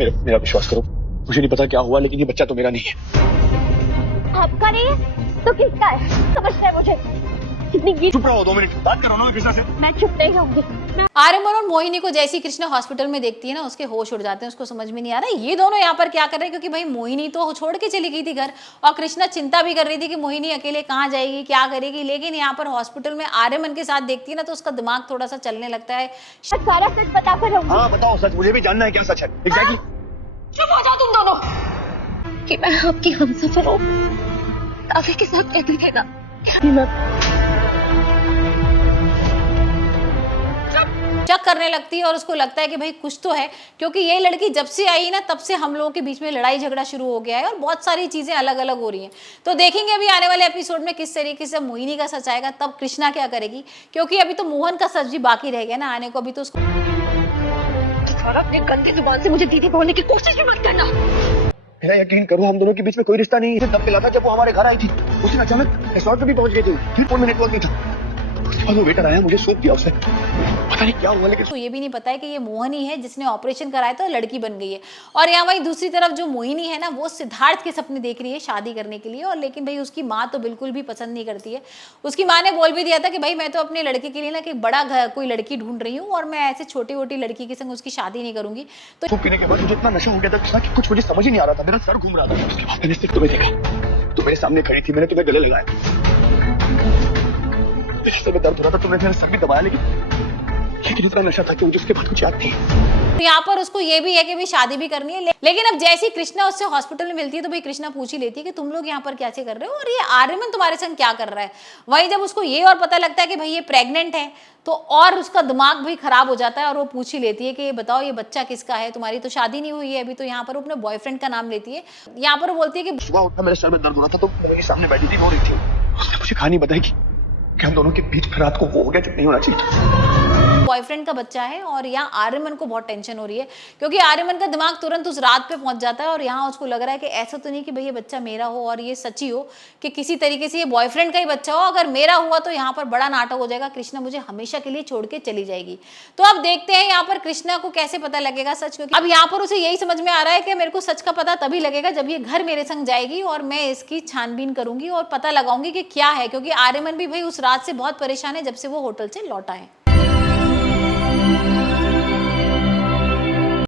मेरा विश्वास करो, मुझे नहीं पता क्या हुआ, लेकिन ये बच्चा तो मेरा नहीं है। आपका नहीं है तो किसका है? समझना है मुझे। कितनी चुप रहो, 2 मिनट बात करो ना कृष्णा से। मैं चुप नहीं रहूंगी। आर्यमन और मोहिनी को जैसी कृष्णा हॉस्पिटल में देखती है ना, उसके होश उड़ जाते हैं। उसको समझ में नहीं आ रहा ये दोनों यहाँ पर क्या कर रहे हैं, क्योंकि भाई मोहिनी तो छोड़ के चली गई थी घर, और कृष्णा चिंता भी कर रही थी कि मोहिनी अकेले कहाँ जाएगी, क्या करेगी। लेकिन यहाँ पर हॉस्पिटल में आर्यमन के साथ देखती है ना, तो उसका दिमाग थोड़ा सा चलने लगता है। सारा सच बता कर रहूंगी। हाँ बताओ सच, मुझे भी जानना है क्या सच है एग्जैक्टली। चुप हो जाओ तुम दोनों। कि मैं आपकी हमसफर हूँ, काफी के साथ कहती थे ना। शक करने लगती है और उसको लगता है कि भाई कुछ तो है, क्योंकि ये लड़की जब से आई ना तब से हम लोगों के बीच में लड़ाई झगड़ा शुरू हो गया है और बहुत सारी चीजें अलग अलग हो रही हैं। तो देखेंगे अभी आने वाले एपिसोड में किस तरीके से मोहिनी का सच आएगा, तब कृष्णा क्या करेगी, क्योंकि अभी तो मोहन का सच भी बाकी रह गया ना आने को। अभी तो उसको अपनी गंदी जुबान से मुझे दीदी बोलने की कोशिश भी मत करना। मेरा यकीन करो, हम दोनों के बीच में कोई रिश्ता नहीं है। तब मिला था जब वो हमारे घर आई थी, उस दिन अचानक रिसोर्ट पे भी पहुंच गई थी, फिर फोन में नेटवर्क नहीं था। उसके बाद वो वेटर आया, मुझे सौंप दिया उसने, पता नहीं क्या हुआ। लेकिन तो ये भी नहीं पता है कि ये मोहन ही है जिसने ऑपरेशन कराया था, लड़की बन गई है। और यहाँ वही दूसरी तरफ जो मोहिनी है ना, वो सिद्धार्थ के सपने देख रही है शादी करने के लिए। और लेकिन भाई उसकी माँ तो बिल्कुल भी पसंद नहीं करती है। उसकी माँ ने बोल भी दिया था कि भाई मैं तो अपने लड़के के लिए ना कि बड़ा घर कोई लड़की ढूंढ रही हूँ, और मैं ऐसे छोटी वोटी लड़की के संग उसकी शादी नहीं करूंगी। तो पीने के बाद मुझे इतना नशा हो गया था कि कुछ मुझे समझ ही नहीं आ रहा था, मेरा सर घूम रहा था। उसके बाद मैंने सिर्फ तुम्हें देखा, तुम मेरे सामने खड़ी थी, मैंने तुम्हें गले लगाया, में दर्द हो रहा था, तुमने मेरा सर भी दबाया, लेकिन इतना नशा था कि मुझे उसके बाद कुछ याद नहीं। तो यहाँ पर उसको ये भी है कि भाई शादी भी करनी है। लेकिन अब जैसी कृष्णा उससे हॉस्पिटल में मिलती है तो भाई कृष्णा पूछ ही लेती है कि तुम लोग यहाँ पर कैसे कर रहे हो, और ये आर्यमन तुम्हारे संग क्या कर रहा है। वहीं जब उसको ये और पता लगता है कि भाई ये प्रेग्नेंट है, तो और उसका दिमाग भी खराब हो जाता है और वो पूछ ही लेती है कि ये बताओ ये बच्चा किसका है, तुम्हारी तो शादी नहीं हुई है अभी। तो यहाँ पर वो अपने बॉयफ्रेंड का नाम लेती है। यहाँ पर वो बोलती है कि सुबह उठा, मेरे सर में दर्द हो रहा था, तो मेरे सामने बैठी थी, रो रही थी। उसने मुझे कहानी बताई कि हम दोनों के बीच रात को वो हो गया जो नहीं होना चाहिए। बॉयफ्रेंड का बच्चा है। और यहाँ आर्यमन को बहुत टेंशन हो रही है, क्योंकि आर्यमन का दिमाग तुरंत उस रात पे पहुंच जाता है। और यहाँ उसको लग रहा है कि ऐसा तो नहीं कि भाई ये बच्चा मेरा हो और ये सच्ची हो, कि किसी तरीके से ये बॉयफ्रेंड का ही बच्चा हो। अगर मेरा हुआ तो यहाँ पर बड़ा नाटक हो जाएगा, कृष्णा मुझे हमेशा के लिए छोड़ के चली जाएगी। तो अब देखते हैं यहाँ पर कृष्णा को कैसे पता लगेगा सच, क्योंकि अब यहाँ पर उसे यही समझ में आ रहा है कि मेरे को सच का पता तभी लगेगा जब ये घर मेरे संग जाएगी और मैं इसकी छानबीन करूंगी और पता लगाऊंगी कि क्या है। क्योंकि आर्यमन भी भाई उस रात से बहुत परेशान है जब से वो होटल से लौटा है।